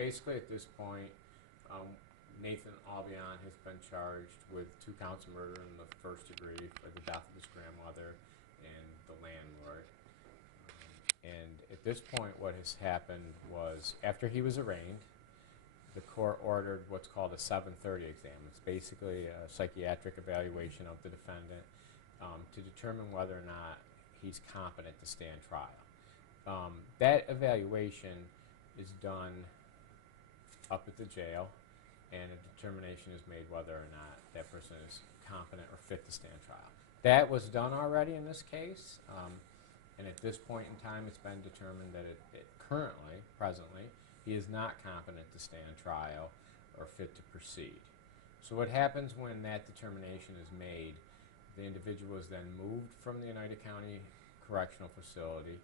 basically at this point, Nathan Aubain has been charged with 2 counts of murder in the first degree for the death of his grandmother and the landlord. And at this point, what has happened was, after he was arraigned, the court ordered what's called a 730 exam. It's basically a psychiatric evaluation of the defendant to determine whether or not he's competent to stand trial. That evaluation is done up at the jail, and a determination is made whether or not that person is competent or fit to stand trial. That was done already in this case, and at this point in time, it's been determined that presently, he is not competent to stand trial or fit to proceed. So what happens when that determination is made, the individual is then moved from the Oneida County Correctional Facility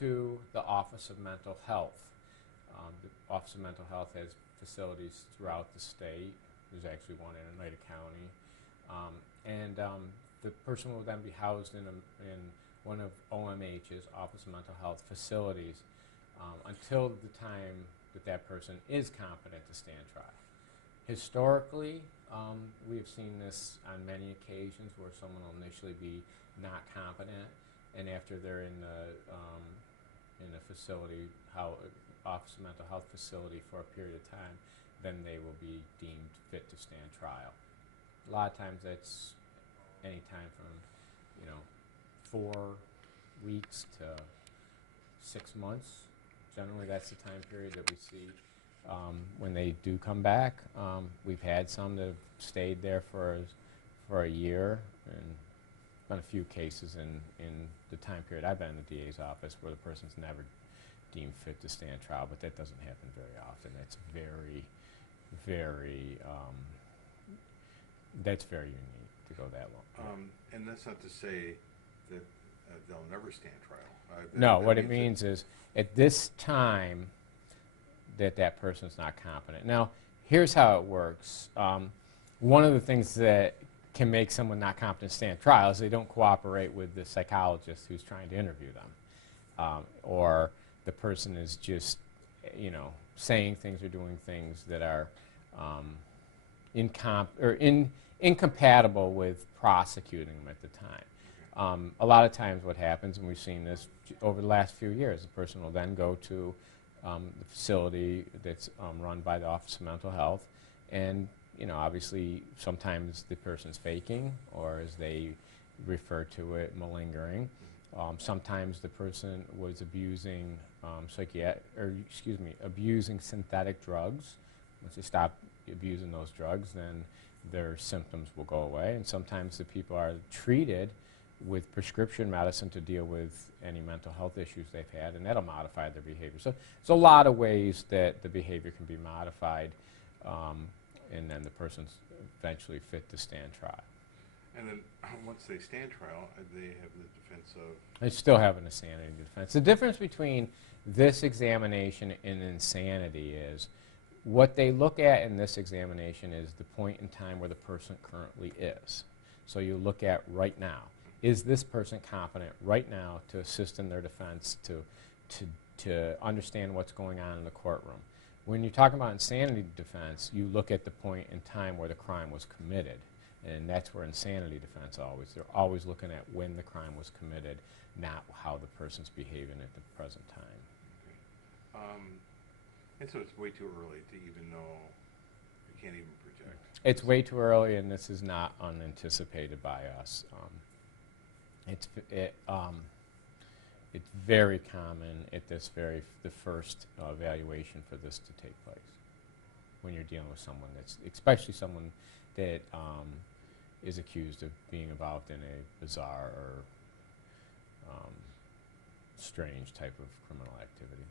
to the Office of Mental Health. The Office of Mental Health has facilities throughout the state. There's actually one in Oneida County. The person will then be housed in one of OMH's, Office of Mental Health, facilities until the time that that person is competent to stand trial. Historically, we have seen this on many occasions where someone will initially be not competent, and after they're in a facility, Office of Mental Health facility for a period of time, then they will be deemed fit to stand trial. A lot of times that's any time from 4 weeks to 6 months. Generally, that's the time period that we see when they do come back. We've had some that have stayed there for a year, and been a few cases in the time period I've been in the DA's office where the person's never deemed fit to stand trial, but that doesn't happen very often. That's very, very, that's very unique to go that long. And that's not to say that they'll never stand trial. No, what it means is at this time that person's not competent. Now, here's how it works. One of the things that can make someone not competent to stand trial is they don't cooperate with the psychologist who's trying to interview them, or the person is just, saying things or doing things that are incompatible with prosecuting them at the time. A lot of times what happens, and we've seen this over the last few years, the person will then go to the facility that's run by the Office of Mental Health, and obviously sometimes the person's faking, or as they refer to it, malingering. Sometimes the person was abusing abusing synthetic drugs. Once they stop abusing those drugs, then their symptoms will go away. And sometimes the people are treated with prescription medicine to deal with any mental health issues they've had, and that'll modify their behavior. So there's a lot of ways that the behavior can be modified, and then the person's eventually fit to stand trial. And then once they stand trial, they have the defense of... They still have an insanity defense. The difference between this examination and insanity is what they look at in this examination is the point in time where the person currently is. So you look at right now. Is this person competent right now to assist in their defense, to understand what's going on in the courtroom? When you're talking about insanity defense, you look at the point in time where the crime was committed. And that's where insanity defense they're always looking at when the crime was committed, not how the person's behaving at the present time. Okay. And so it's way too early to even know, you can't even project. It's way too early, and this is not unanticipated by us. It's very common at the first evaluation for this to take place when you're dealing with someone especially someone that is accused of being involved in a bizarre or strange type of criminal activity.